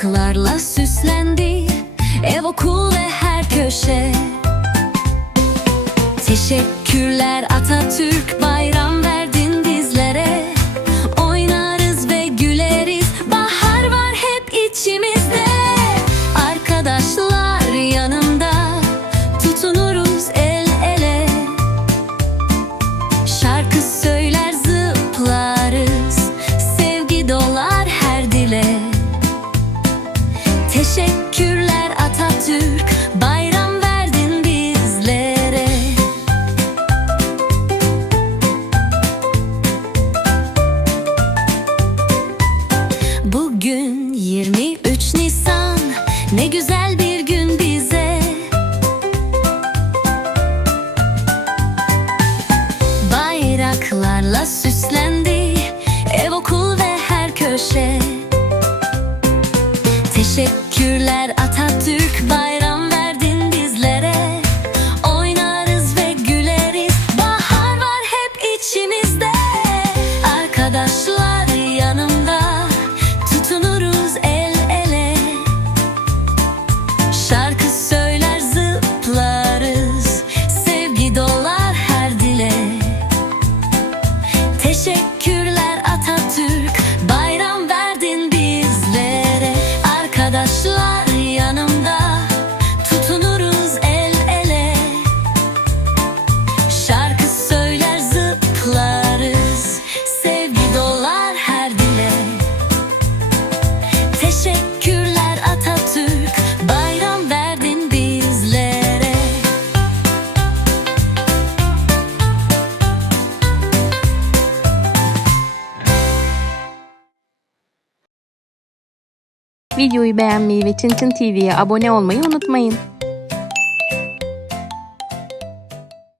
Işıklarla süslendi ev okul ve her köşe. Teşekkürler Atatürk bayram ver Bayram verdin bizlere. Bugün 23 Nisan Ne güzel bir gün bize. Bayraklarla süslendi Ev okul ve her köşe. Teşekkürler Arkadaşlar yanımda Tutunuruz el ele. Şarkı söyler zıplarız Sevgi dolar her dile. Teşekkürler Videoyu beğenmeyi ve Çın Çın TV'ye abone olmayı unutmayın.